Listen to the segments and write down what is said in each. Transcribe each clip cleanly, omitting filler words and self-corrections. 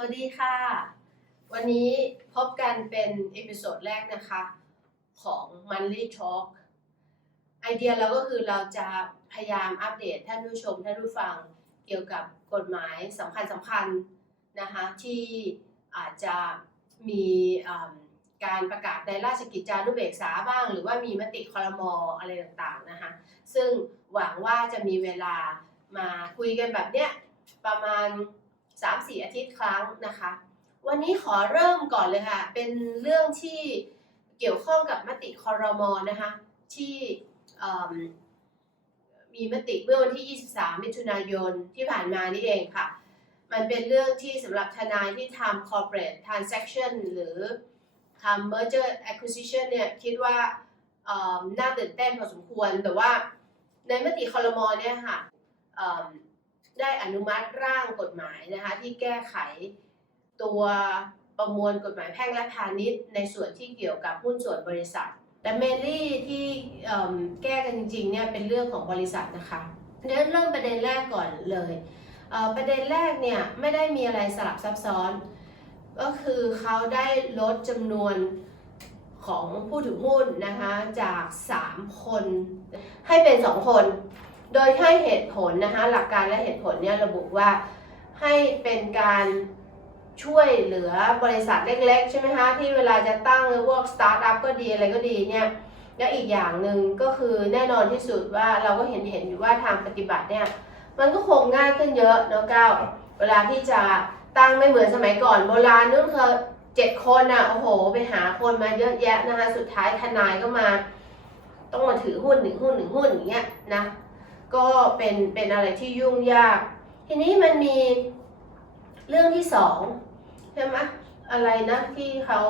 วัสดีค่ะวันนี้พบกันเป็นเอพิโซดแรกนะคะของ Monthly Talk ไอเดียเราก็คือเราจะพยายามอัปเดตท่านผู้ชมท่านผู้ฟังเกี่ยวกับกฎหมายสำคัญนะคะที่อาจจะมีการประกาศในราชกิจจานุเบกษาบ้างหรือว่ามีมติครม.อะไรต่างๆนะคะซึ่งหวังว่าจะมีเวลามาคุยกันแบบเนี้ยประมาณ 3-4 อาทิตย์ครั้งนะคะวันนี้ขอเริ่มก่อนเลยค่ะเป็นเรื่องที่เกี่ยวข้องกับมติครม.นะคะที่มีมติเมื่อวันที่ 23 มิถุนายนที่ผ่านมานี่เองค่ะมันเป็นเรื่องที่สำหรับทนายที่ทำ corporate transaction หรือทำ merger acquisition เนี่ยคิดว่าน่าตื่นเต้นพอสมควรแต่ว่าในมติครม.เนี่ยค่ะได้อนุมัติร่างกฎหมายนะคะที่แก้ไขตัวประมวลกฎหมายแพ่งและพาณิชย์ในส่วนที่เกี่ยวกับหุ้นส่วนบริษัทแต่เมนลี่ที่แก้กันจริงๆเนี่ยเป็นเรื่องของบริษัทนะคะเริ่มประเด็นแรกก่อนเลยประเด็นแรกเนี่ยไม่ได้มีอะไรสลับซับซ้อนก็คือเขาได้ลดจำนวนของผู้ถือหุ้นนะคะจาก3คนให้เป็น2คนโดยให้เหตุผลนะคะหลักการและเหตุผลเนี่ยระบุว่าให้เป็นการช่วยเหลือบริษัทเล็กๆใช่ไหมคะที่เวลาจะตั้งพวกสตาร์ทอัพก็ดีอะไรก็ดีเนี่ยและอีกอย่างหนึ่งก็คือแน่นอนที่สุดว่าเราก็เห็นอยู่ว่าทางปฏิบัติเนี่ยมันก็คงง่ายขึ้นเยอะเนาะก้าวเวลาที่จะตั้งไม่เหมือนสมัยก่อนโบราณนู่นคือ7 คนอ่ะโอ้โหไปหาคนมาเยอะแยะนะคะสุดท้ายทนายก็มาต้องมาถือหุ้น1 หุ้น1 หุ้นอย่างเงี้ยนะก็เป็นอะไรที่ยุ่งยากทีนี้มันมีเรื่องที่2ใช่ไหมอะไรนะที่เขา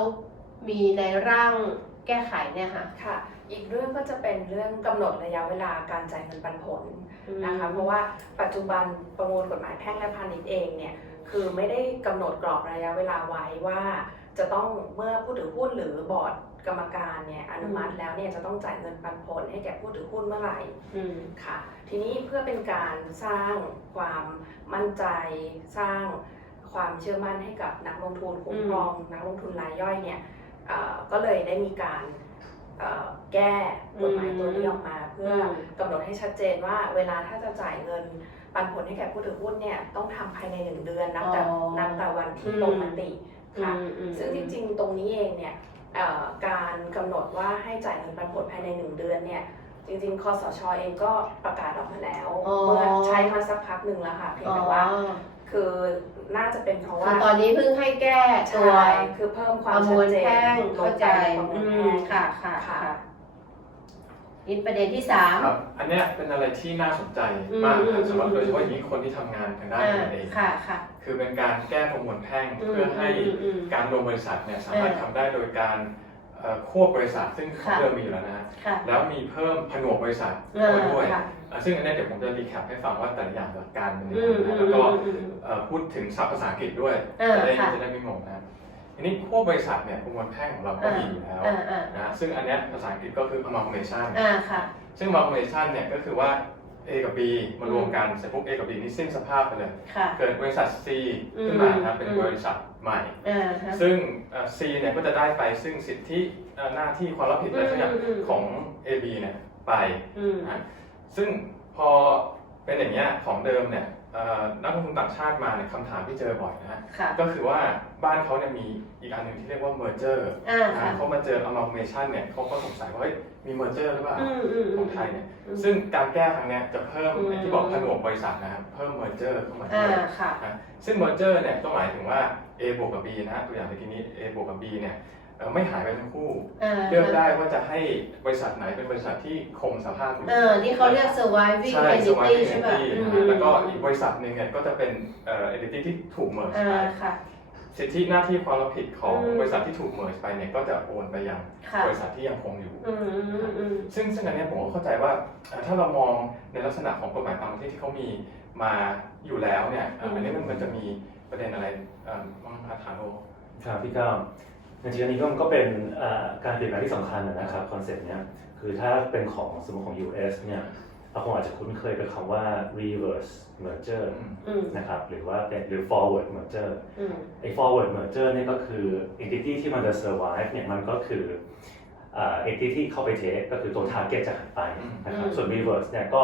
มีในร่างแก้ไขเนี่ยค่ะอีกเรื่องก็จะเป็นเรื่องกำหนดระยะเวลาการจ่ายเงินปันผลนะคะเพราะว่าปัจจุบันประมวลกฎหมายแพ่งและพาณิชย์เองเนี่ยคือไม่ได้กำหนดกรอบระยะเวลาไว้ว่าจะต้องเมื่อผู้ถือหุ้นหรือบอร์ดกรรมการเนี่ยอนุมัติแล้วเนี่ยจะต้องจ่ายเงินปันผลให้แก่ผู้ถือหุ้นเมื่อไหร่ค่ะทีนี้เพื่อเป็นการสร้างความมั่นใจสร้างความเชื่อมั่นให้กับนักลงทุนคุ้มครองนักลงทุนรายย่อยเนี่ยก็เลยได้มีการแก้กฎหมายตัวนี้ออกมาเพื่อกำหนดให้ชัดเจนว่าเวลาถ้าจะจ่ายเงินปันผลให้แก่ผู้ถือหุ้นเนี่ยต้องทำภายใน1 เดือนนับแต่วันที่ลงมติค่ะซึ่งจริงๆตรงนี้เองเนี่ยการกำหนดว่าให้จ่ายเงินปันผลภายใน1 เดือนเนี่ยจริงๆคสช.เองก็ประกาศออกมาแล้วเมื่อใช้มาสักพักหนึ่งแล้วค่ะเพียงแต่ว่าคือน่าจะเป็นเพราะว่าตอนนี้เพิ่งให้แก้ตัวคือเพิ่มความชัดเจนเข้าใจค่ะนี่ประเด็นที่3ครับอันนี้เป็นอะไรที่น่าสนใจมากสำหรับโดยเฉพาะยิ่งคนที่ทำงานทางด้านนี้เองคือเป็นการแก้ประมวลแพ่งเพื่อให้การรวมบริษัทเนี่ยสามารถทำได้โดยการควบบริษัทซึ่งเริ่มมีอยู่แล้วนะแล้วมีเพิ่มผนวกบริษัทด้วยซึ่งอันนี้เดี๋ยวผมจะรีแคปให้ฟังว่าแต่ละอย่างหลักการเป็นยังไงแล้วก็พูดถึงศัพท์ภาษาอังกฤษด้วยจะได้ไม่งงนะทีนี้ควบบริษัทเนี่ยประมวลแพ่งของเราก็มีอยู่แล้วนะซึ่งอันนี้ภาษาอังกฤษก็คือ amalgamation ซึ่ง amalgamation เนี่ยก็คือว่า A กับ B มารวมกันเสร็จปุ๊บ A กับ B นี่สิ้นสภาพไปเลยเกิดบริษัท C ขึ้นมาครับเป็นบริษัทใหม่ซึ่ง C เนี่ยก็จะได้ไปซึ่งสิทธิหน้าที่ความรับผิดอะไรสักอย่างของ AB เนี่ยไปซึ่งพอเป็นอย่างเงี้ยของเดิมเนี่ยนักลงทุนต่างชาติมาเนี่ยคำถามที่เจอบ่อยนะฮะก็คือว่าบ้านเขาเนี่ยมีอีกอันหนึ่งที่เรียกว่า merger เขามาเจอ amalgamation เนี่ยเขาก็สงสัยว่ามี merger หรือเปล่าของไทยเนี่ยซึ่งการแก้ครั้งนี้จะเพิ่มที่บอกผนวกบริษัทนะครับเพิ่ม merger เข้ามาด้วยซึ่ง merger เนี่ยก็หมายถึงว่า A บวกกับ B นะตัวอย่างเมื่อกี้นี้ A บวกกับ B เนี่ยไม่หายไปทั้งคู่เลือกได้ว่าจะให้บริษัทไหนเป็นบริษัทที่คงสภาพอยู่นี่เขาเรียก surviving entity ใช่ไหมแล้วก็อีกบริษัทหนึ่งเนี่ยก็จะเป็นentity ที่ถูก merge ไปสิทธิหน้าที่ความรับผิดของบริษัทที่ถูก merge ไปเนี่ยก็จะโอนไปยังบริษัทที่ยังคงอยู่ซึ่งอันนี้ผมก็เข้าใจว่าถ้าเรามองในลักษณะของกฎหมายต่างประเทศที่เขามีมาอยู่แล้วเนี่ยอันนี้มันจะมีประเด็นอะไรบ้างครับฐานโอครับพี่ก้าวจริงๆอันนี้ก็เป็นการเปลี่ยนแปลงที่สำคัญนะครับคอนเซ็ปต์เนี้ยคือถ้าเป็นของสมมติของ US เนี่ย เราคงอาจจะคุ้นเคยกับคำว่า reverse merger อืม นะครับหรือว่าเป็นหรือ forward merger ไอ้ forward merger เนี่ยก็คือ entity ที่มันจะ survive เนี่ยมันก็คือentity เข้าไป take ก็คือตัว target จะหายไปนะครับส่วน reverse เนี่ยก็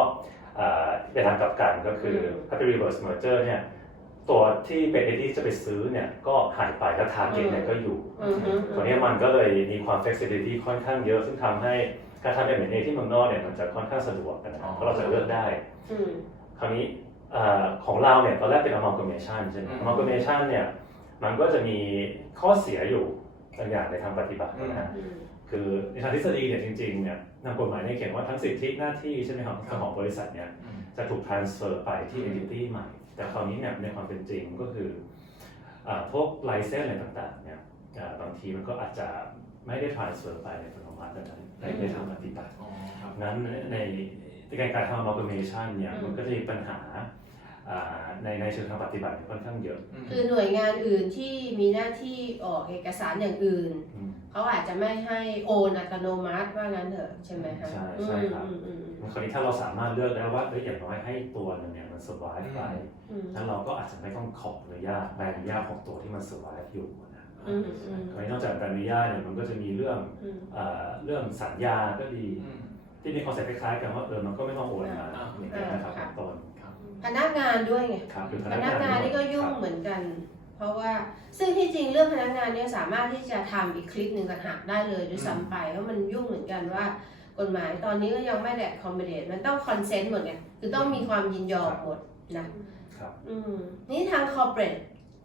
ในทางกลับกันก็คือถ้าเป็น reverse merger เนี่ยตัวที่เป็น entity ที่จะไปซื้อเนี่ยก็หายไปแล้ว target เนี่ยก็อยู่ตัวนี้มันก็เลยมีความ flexibility ค่อนข้างเยอะซึ่งทำให้การทำ M&A ที่เมืองนอกเนี่ยมันจะค่อนข้างสะดวกนะครับเพราะเราจะเลือกได้คราวนี้ของเราเนี่ยตอนแรกเป็น amalgamation ใช่ไหม amalgamation เนี่ยมันก็จะมีข้อเสียอยู่บางอย่างในทางปฏิบัตินะฮะคือในทางทฤษฎีเนี่ยจริงๆเนี่ยทางกฎหมายเนี่ยเขียนว่าทั้งสิทธิหน้าที่ใช่ไหมครับของบริษัทเนี่ยจะถูก transfer ไปที่ entity ใหม่แต่คราวนี้เนี่ยในความเป็นจริงก็คือพวก license อะไรต่างๆเนี่ยบางทีมันก็อาจจะไม่ได้ transfer ไปในอัตโนมัติในทางปฏิบัตินั้นในการทำ amalgamation เนี่ยมันก็จะมีปัญหาในเชิงทางปฏิบัติค่อนข้างเยอะคือหน่วยงานอื่นที่มีหน้าที่ออกเอกสารอย่างอื่นเขาอาจจะไม่ให้โอนอัตโนมัติว่างั้นเถอะใช่ไหมคะใช่ครับคราวนี้ถ้าเราสามารถเลือกได้ว่าอย่างน้อยให้ตัวนึงเนี่ยมัน survive ไปแล้วเราก็อาจจะไม่ต้องขออนุญาตใบอนุญาตของตัวที่มัน survive อยู่นะคราวนี้นอกจากใบอนุญาตเนี่ยมันก็จะมีเรื่องสัญญาก็ดีที่มีคอนเซ็ปต์คล้ายๆกันว่ามันก็ไม่ต้องโอนมาอย่างเงี้ยนะครับต้นพนักงานด้วยไงพนักงานนี่ก็ยุ่งเหมือนกันเพราะว่าซึ่งที่จริงเรื่องพนักงานเนี่ยสามารถที่จะทำอีกคลิปหนึ่งกันหักได้เลยด้วยซ้ำไปเพราะมันยุ่งเหมือนกันว่ากฎหมายตอนนี้ก็ยังไม่ได้ accommodate มันต้อง consent หมดไงคือต้องมีความยินยอมหมดนะนี่ทาง corporate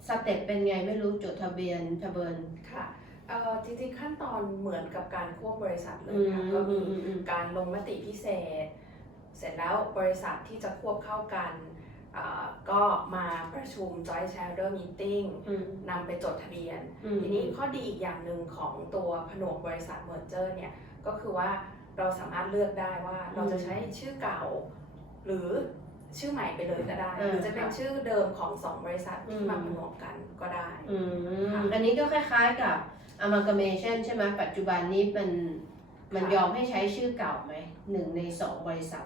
สเต็ปเป็นไงไม่รู้จดทะเบียนทะเบินค่ะจริงๆขั้นตอนเหมือนกับการควบบริษัทเลยค่ะก็มีการลงมติพิเศษเสร็จแล้วบริษัทที่จะควบเข้ากันก็มาประชุม Joint Shareholder Meeting นำไปจดทะเบียนทีนี้ข้อดีอีกอย่างหนึ่งของตัวผนวกบริษัท Merger เนี่ยก็คือว่าเราสามารถเลือกได้ว่าเราจะใช้ชื่อเก่าหรือชื่อใหม่ไปเลยก็ได้หรือจะเป็นชื่อเดิมของ2บริษัทที่มาผนวกกันก็ได้อันนี้ก็คล้ายๆกับ amalgamation ใช่ไหมปัจจุบันนี้มันยอมให้ใช้ชื่อเก่าไหม1 ใน 2บริษัท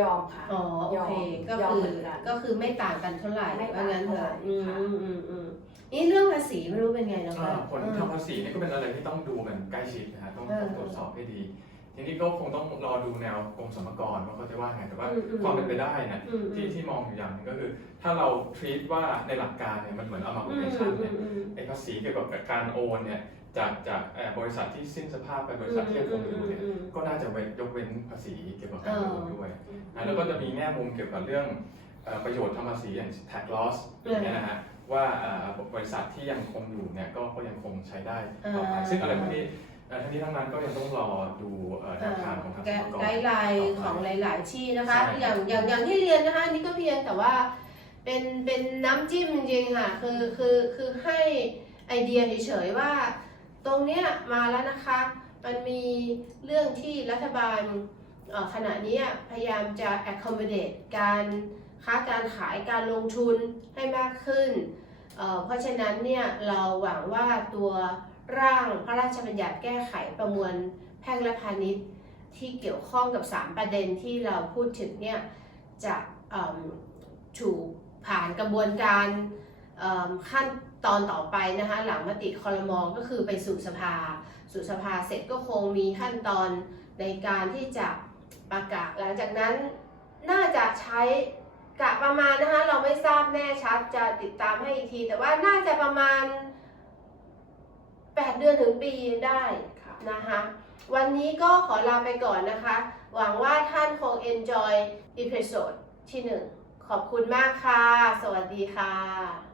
ยอมค่ะอ๋อโอเคก็คือไม่ต่างกันเท่าไหร่ว่างั้นเถอะนี่เรื่องภาษีไม่รู้เป็นไงนะคะผลทางภาษีนี่ก็เป็นอะไรที่ต้องดูกันใกล้ชิดนะฮะต้องตรวจสอบให้ดีทีนี้ก็คงต้องรอดูแนวกรมสรรพากรว่าเขาจะว่าไงแต่ว่าความเป็นไปได้นะที่มองอยู่อย่างนึงก็คือถ้าเรา treat ว่าในหลักการเนี่ยมันเหมือน amalgamation เนี่ยไอ้ภาษีเกี่ยวกับการโอนเนี่ยจากบริษัทที่สิ้นสภาพไปบริษัทที่ยังคงอยู่เนี่ยก็น่าจะยกเว้นภาษีเกี่ยวกับการโอนด้วยแล้วก็จะมีแง่มุมเกี่ยวกับเรื่องประโยชน์ทางภาษีอย่าง tax loss อย่างนี้นะฮะว่าบริษัทที่ยังคงอยู่เนี่ยก็ยังคงใช้ได้ต่อไปซึ่งอะไรพวกนี้ทั้งนี้ทั้งนั้นก็ยังต้องรอดูแนวทางของทางสรรพากรไกด์ไลน์ของหลายๆที่นะคะอย่างที่เรียนนะคะนี่ก็เพียงแต่ว่าเป็นน้ำจิ้มจริงๆค่ะคือให้ไอเดียเฉยๆว่าตรงเนี้ยมาแล้วนะคะมันมีเรื่องที่รัฐบาลขณะนี้พยายามจะ accommodate การค้าการขายการลงทุนให้มากขึ้นเพราะฉะนั้นเนี่ยเราหวังว่าตัวร่างพระราชบัญญัติแก้ไขประมวลแพ่งและพาณิชย์ที่เกี่ยวข้องกับ3ประเด็นที่เราพูดถึงเนี่ยจะถูกผ่านกระบวนการขั้นตอนต่อไปนะคะหลังมติครม.ก็คือไปสู่สภาเสร็จก็คงมีขั้นตอนในการที่จะประกาศหลังจากนั้นน่าจะใช้กะประมาณนะคะเราไม่ทราบแน่ชัดจะติดตามให้อีกทีแต่ว่าน่าจะประมาณ8 เดือนถึงปีได้นะคะวันนี้ก็ขอลาไปก่อนนะคะหวังว่าท่านคง enjoy episode ที่ 1ขอบคุณมากค่ะสวัสดีค่ะ